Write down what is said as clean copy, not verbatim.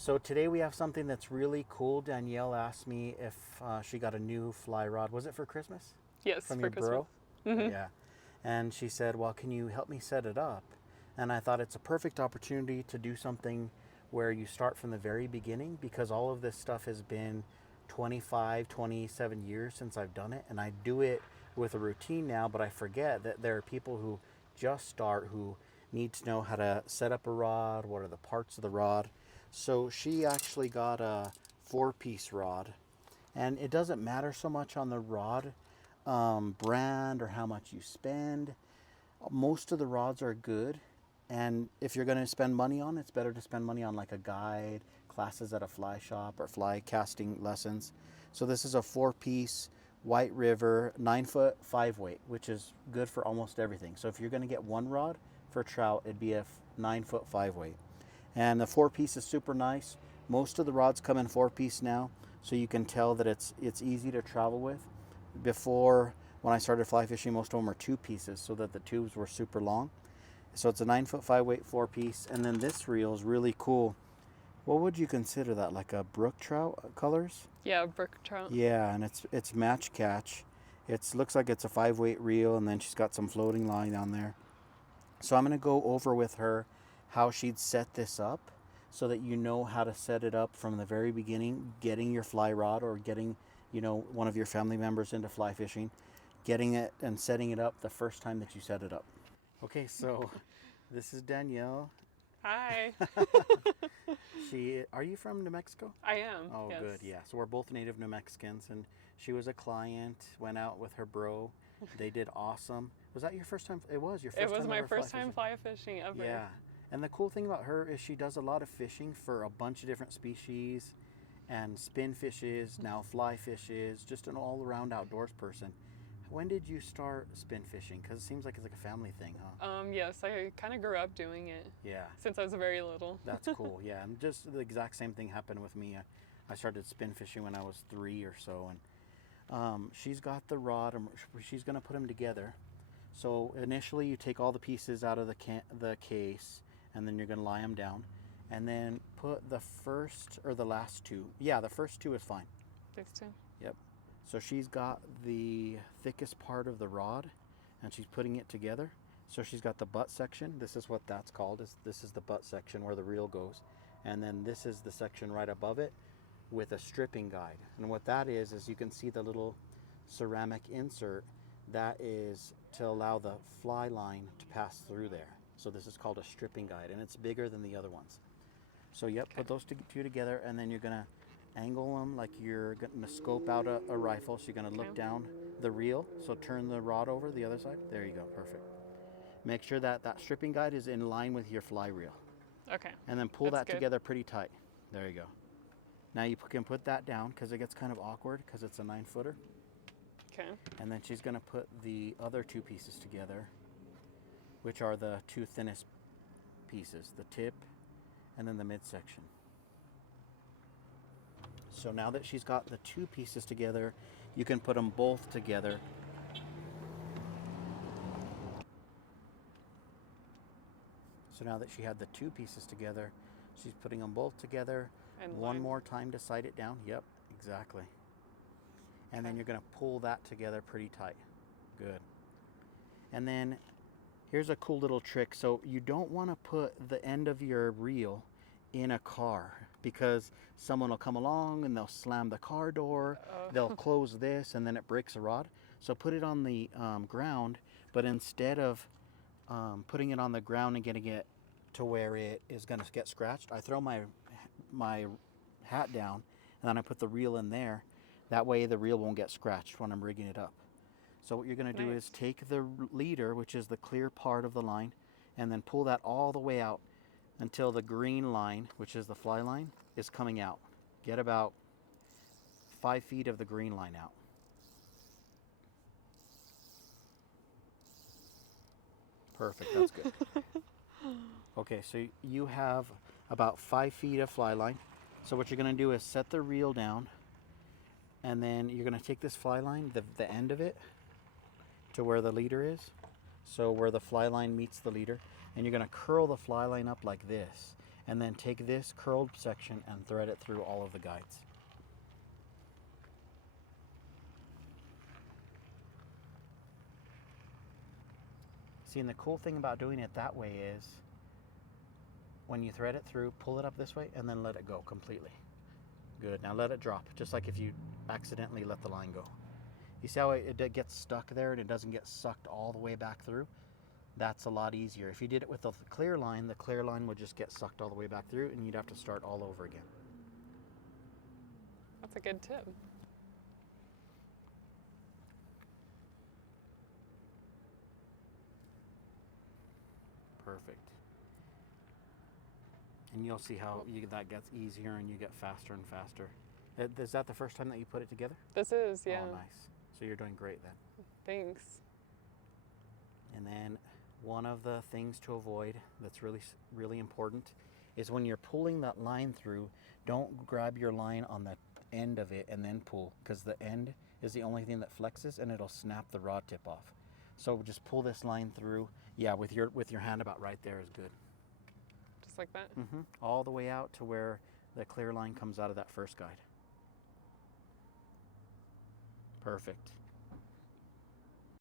So today we have something that's really cool. Danielle asked me if she got a new fly rod. Was it for Christmas? Yes, From for your Christmas. bro? Yeah. And she said, well, can you help me set it up? And I thought it's a perfect opportunity to do something where you start from the very beginning, because all of this stuff has been 25, 27 years since I've done it. And I do it with a routine now, but I forget that there are people who just start who need to know how to set up a rod, what are the parts of the rod. So she actually got a 4-piece rod, and it doesn't matter so much on the rod brand or how much you spend. Most of the rods are good, and if you're going to spend money on it, it's better to spend money on like a guide, classes at a fly shop, or fly casting lessons. So this is a 4-piece White River 9-foot 5-weight, which is good for almost everything. So if you're going to get one rod for trout, it'd be a 9-foot 5-weight. And the 4-piece is super nice. Most of the rods come in 4-piece now, so you can tell that it's easy to travel with. Before, when I started fly fishing, most of them were 2 pieces, so that the tubes were super long. So it's a 9-foot 5-weight 4-piece. And then this reel is really cool. What would you consider that, like a brook trout colors? Yeah, brook trout. Yeah, and it's match catch. It looks like it's a 5-weight reel, and then she's got some floating line on there. So I'm going to go over with her how she'd set this up, so that you know how to set it up from the very beginning, getting your fly rod, or getting, one of your family members into fly fishing, getting it and setting it up the first time that you set it up. Okay, so this is Danielle. Hi. Are you from New Mexico? I am. Oh, Yes. good. Yeah. So we're both native New Mexicans, and she was a client, went out with her bro. They did awesome. Was that your first time? It was your It first was time my ever fly first time fishing? fly fishing ever. Yeah. And the cool thing about her is she does a lot of fishing for a bunch of different species, and spin fishes, now fly fishes, just an all around outdoors person. When did you start spin fishing? Because it seems like it's like a family thing, huh? Yes, I kind of grew up doing it Yeah. since I was very little. That's cool. Yeah. And just the exact same thing happened with me. I started spin fishing when I was 3 or so, and she's got the rod, and she's going to put them together. So initially, you take all the pieces out of the case, and then you're going to lie them down, and then put the first or the last two. Yeah, the first two is fine. These two. Yep. So she's got the thickest part of the rod, and she's putting it together. So she's got the butt section. This is what that's called. This is the butt section where the reel goes, and then this is the section right above it with a stripping guide. And what that is you can see the little ceramic insert. That is to allow the fly line to pass through there. So this is called a stripping guide, and it's bigger than the other ones. So yep, Okay. put those two together, and then you're gonna angle them like you're gonna scope out a rifle. So you're gonna look Okay. down the reel. So turn the rod over the other side. There you go, perfect. Make sure that that stripping guide is in line with your fly reel, Okay. and then pull That's that good. together pretty tight. There you go. Now you can put that down because it gets kind of awkward because it's a 9-footer. Okay. And then she's gonna put the other 2 pieces together, which are the 2 thinnest pieces, the tip and then the midsection. So now that she's got the 2 pieces together, you can put them both together. So now that she had the 2 pieces together, she's putting them both together. And One line. more time to sight it down. Yep, exactly. And then Okay. you're gonna pull that together pretty tight. Good. And then here's a cool little trick. So you don't want to put the end of your reel in a car, because someone will come along and they'll slam the car door, they'll close this, and then it breaks a rod. So put it on the ground, but instead of putting it on the ground and getting it to where it is going to get scratched, I throw my hat down, and then I put the reel in there. That way the reel won't get scratched when I'm rigging it up. So what you're going to do is Nice. take the leader, which is the clear part of the line, and then pull that all the way out until the green line, which is the fly line, is coming out. Get about 5 feet of the green line out. Perfect, that's good. Okay, so you have about 5 feet of fly line. So what you're going to do is set the reel down, and then you're going to take this fly line, the end of it, to where the leader is. So where the fly line meets the leader, and you're going to curl the fly line up like this. And then take this curled section and thread it through all of the guides. See, and the cool thing about doing it that way is when you thread it through, pull it up this way and then let it go completely. Good. Now let it drop, just like if you accidentally let the line go. You see how it gets stuck there and it doesn't get sucked all the way back through? That's a lot easier. If you did it with the clear line would just get sucked all the way back through and you'd have to start all over again. That's a good tip. Perfect. And you'll see how that gets easier and you get faster and faster. Is that the first time that you put it together? This is, yeah. Oh, nice. So you're doing great then. Thanks. And then one of the things to avoid that's really, really important is when you're pulling that line through, don't grab your line on the end of it and then pull, because the end is the only thing that flexes and it'll snap the rod tip off. So just pull this line through. Yeah, with your hand about right there is good. Just like that? Mm-hmm. All the way out to where the clear line comes out of that first guide. Perfect.